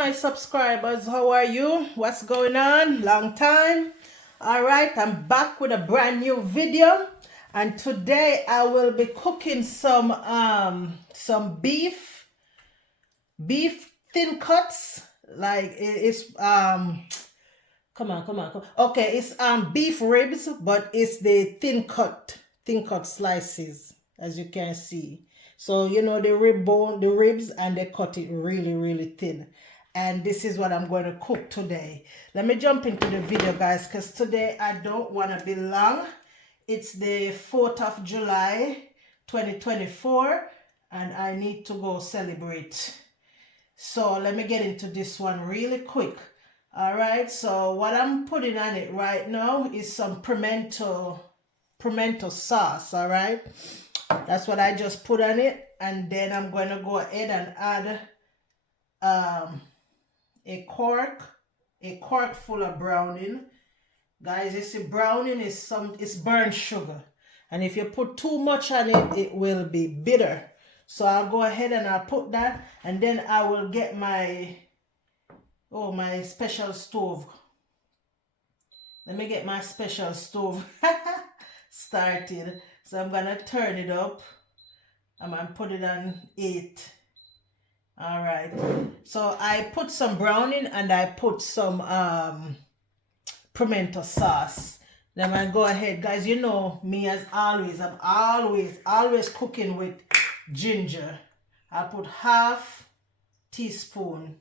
my subscribers, how are you? What's going on? Long time. All right, I'm back with a brand new video, and today I will be cooking some beef thin cuts. Like it's come on. Okay, it's beef ribs, but it's the thin cut slices, as you can see. So you know the rib bone, the ribs, and they cut it really thin. And this is what I'm going to cook today. Let me jump into the video, guys, because today I don't want to be long. It's the 4th of July 2024, and I need to go celebrate. So let me get into this one really quick. All right, so what I'm putting on it right now is some pimento sauce. All right, that's what I just put on it, and then I'm going to go ahead and add a cork full of browning. Guys, you see, browning is it's burnt sugar, and if you put too much on it, it will be bitter. So I'll go ahead and I'll put that, and then I will get my special stove. Let me get my special stove started. So I'm gonna turn it up. I'm gonna put it on 8. All right. So I put some browning and I put some pimento sauce. Then I go ahead, guys. You know me as always. I'm always cooking with ginger. I put half teaspoon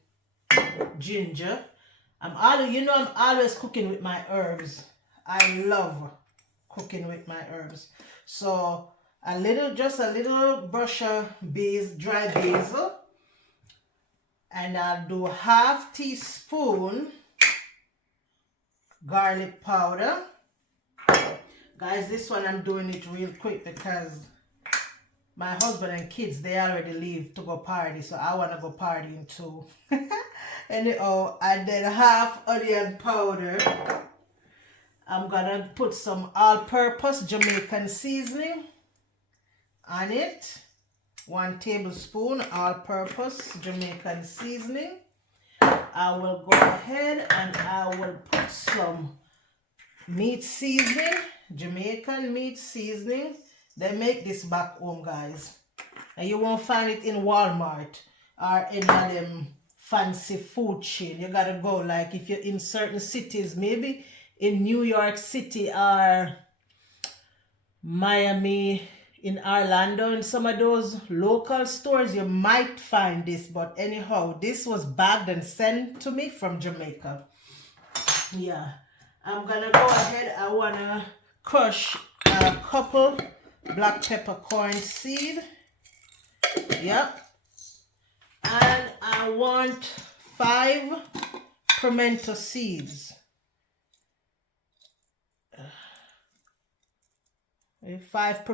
ginger. I'm always cooking with my herbs. I love cooking with my herbs. So just a little brush of dry basil, and I'll do half teaspoon garlic powder. Guys, this one I'm doing it real quick because my husband and kids, they already leave to go party, so I want to go partying too. Anyhow, and then half onion powder. I'm gonna put some all-purpose Jamaican seasoning on it. 1 tablespoon all-purpose Jamaican seasoning. I will go ahead and I will put some meat seasoning, Jamaican meat seasoning. They make this back home, guys, and you won't find it in Walmart or any of them fancy food chain. You gotta go, like, if you're in certain cities, maybe in New York City or Miami, in Orlando, in some of those local stores, you might find this. But anyhow, this was bagged and sent to me from Jamaica. Yeah, I'm gonna go ahead. I wanna crush a couple black peppercorn seed. Yep. And I want 5 pimento seeds. 5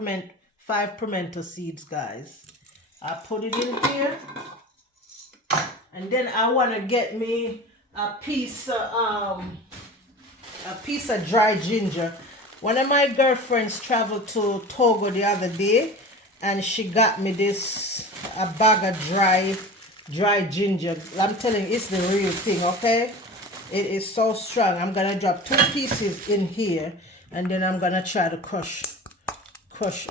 pimento seeds, guys. I put it in here, and then I want to get me a piece of dry ginger. One of my girlfriends traveled to Togo the other day, and she got me a bag of dry ginger. I'm telling you, it's the real thing, okay? It is so strong. I'm gonna drop 2 pieces in here, and then I'm gonna try to crush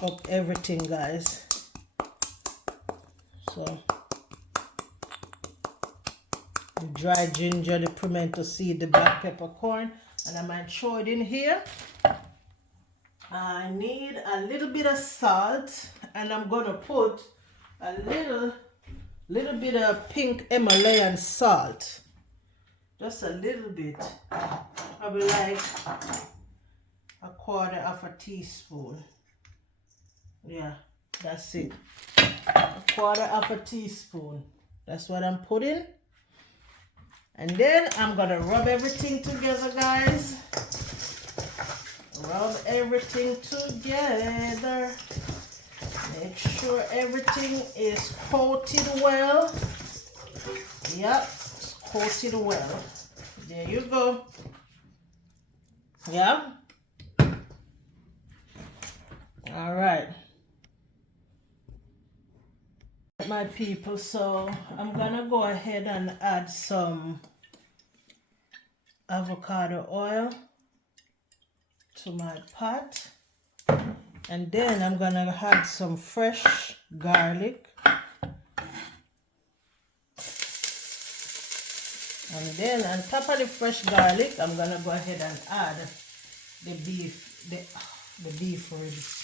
up everything, guys. So the dry ginger, the pimento seed, the black peppercorn, and I might throw it in here. I need a little bit of salt, and I'm gonna put a little bit of pink Himalayan salt, just a little bit, probably like 1/4 teaspoon. Yeah, that's it. 1/4 teaspoon. That's what I'm putting. And then I'm gonna rub everything together, guys. Rub everything together. Make sure everything is coated well. Yep, it's coated well. There you go. Yeah. All right. My people, so I'm gonna go ahead and add some avocado oil to my pot, and then I'm gonna add some fresh garlic, and then on top of the fresh garlic I'm gonna go ahead and add the beef ribs.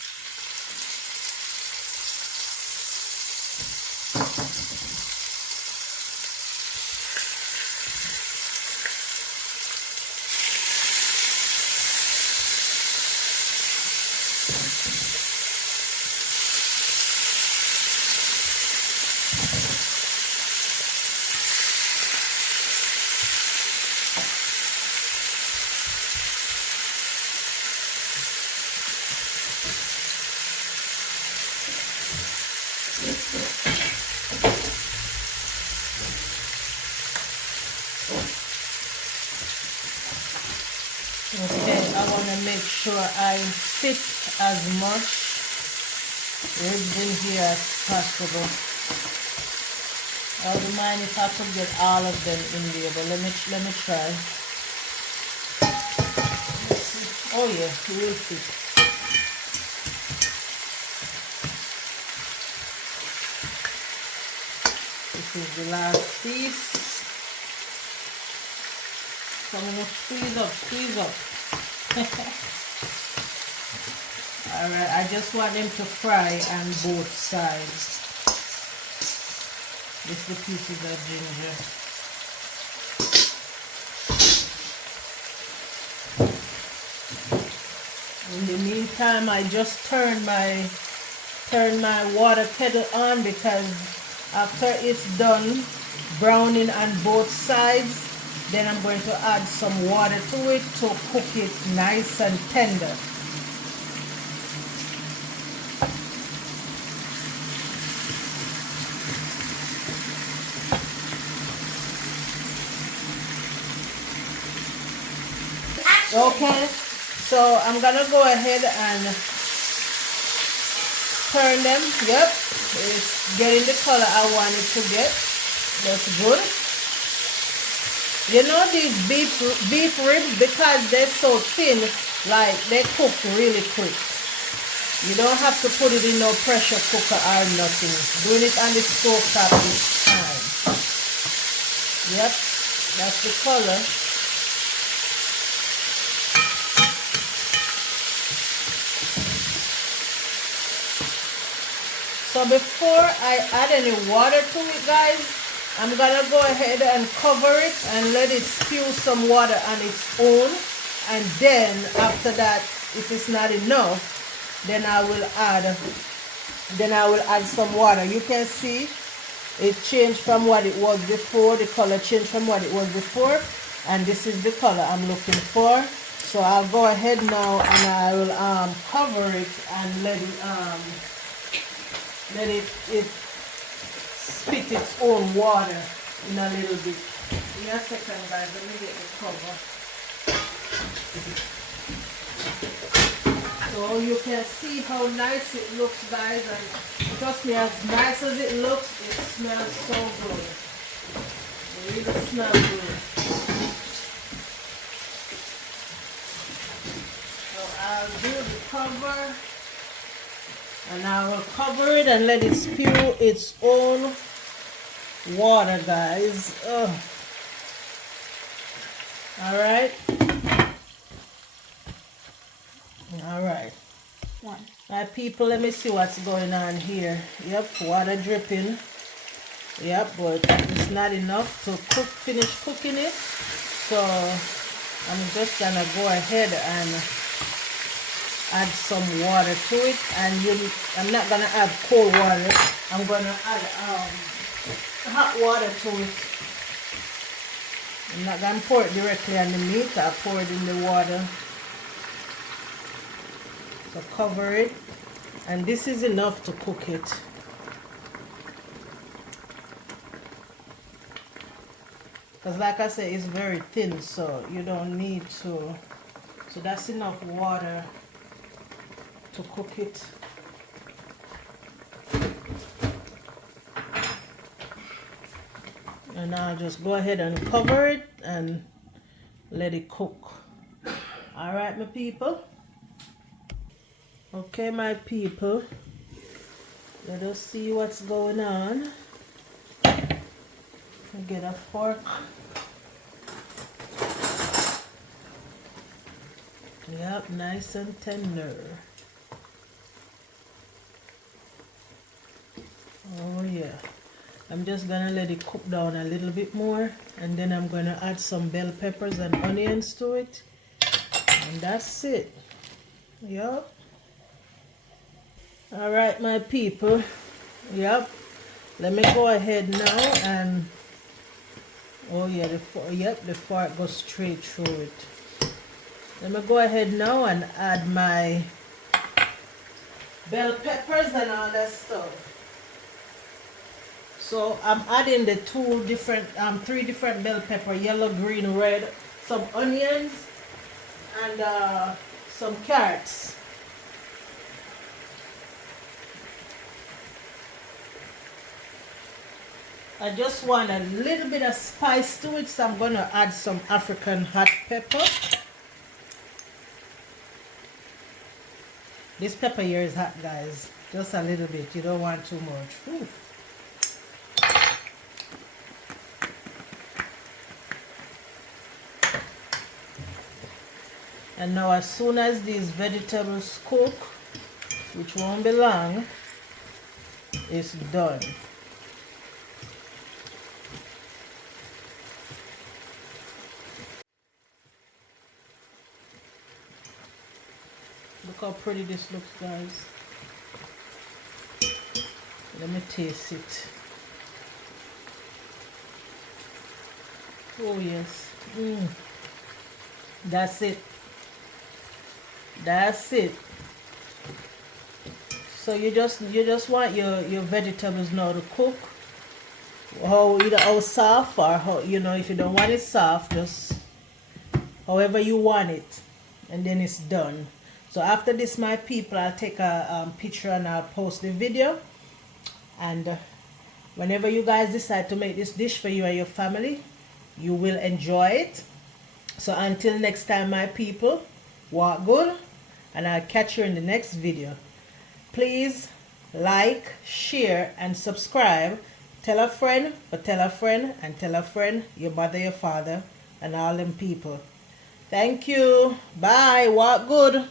Okay, I want to make sure I fit as much ribs in here as possible. I wouldn't mind if I could get all of them in there, but let me try. Oh yeah, it will fit. This is the last piece. So I'm gonna squeeze up. Alright, I just want them to fry on both sides. This is the pieces of ginger. In the meantime, I just turn my water kettle on, because after it's done browning on both sides, then I'm going to add some water to it to cook it nice and tender. Okay, so I'm gonna go ahead and turn them. Yep, it's getting the color I want it to get. That's good. You know, these beef ribs, because they're so thin, like they cook really quick. You don't have to put it in no pressure cooker or nothing. Doing it on the stove top is fine. Yep, that's the color. So before I add any water to it, guys, I'm gonna go ahead and cover it and let it spew some water on its own. And then after that, if it's not enough, then I will add some water. You can see it changed from what it was before. The color changed from what it was before, and this is the color I'm looking for. So I'll go ahead now and I will cover it and let it spit its own water in a little bit. In a second, guys, let me get the cover. So you can see how nice it looks, guys, and trust me, as nice as it looks, it smells so good. It really smells good. So I'll do the cover. And I will cover it and let it spew its own water, guys. Ugh. Alright. Alright. My people, let me see what's going on here. Yep, water dripping. Yep, but it's not enough to finish cooking it. So I'm just gonna go ahead and add some water to it, and I'm not gonna add cold water. I'm gonna add hot water to it. I'm not gonna pour it directly on the meat. I'll pour it in the water. So cover it, and this is enough to cook it. Because like I said, it's very thin, so you don't need to. So that's enough water to cook it. And I'll just go ahead and cover it and let it cook. Alright, my people. Okay, my people. Let us see what's going on. I'll get a fork. Yep, nice and tender. Oh yeah. I'm just gonna let it cook down a little bit more, and then I'm gonna add some bell peppers and onions to it, and that's it. Yep. All right, my people. Yep. Let me go ahead now and oh yeah, the fork goes straight through it. Let me go ahead now and add my bell peppers and all that stuff. So I'm adding the three different bell pepper, yellow, green, red, some onions, and some carrots. I just want a little bit of spice to it, so I'm going to add some African hot pepper. This pepper here is hot, guys. Just a little bit. You don't want too much. Ooh. And now as soon as these vegetables cook, which won't be long, it's done. Look how pretty this looks, guys. Let me taste it. Oh yes. That's it. That's it. So you just want your vegetables now to cook. Either how soft or how, if you don't want it soft, just however you want it, and then it's done. So after this, my people, I'll take a picture and I'll post the video. And whenever you guys decide to make this dish for you and your family, you will enjoy it. So until next time, my people, walk good, and I'll catch you in the next video. Please like, share, and subscribe. Tell a friend, and tell a friend, your mother, your father, and all them people. Thank you. Bye. Walk good.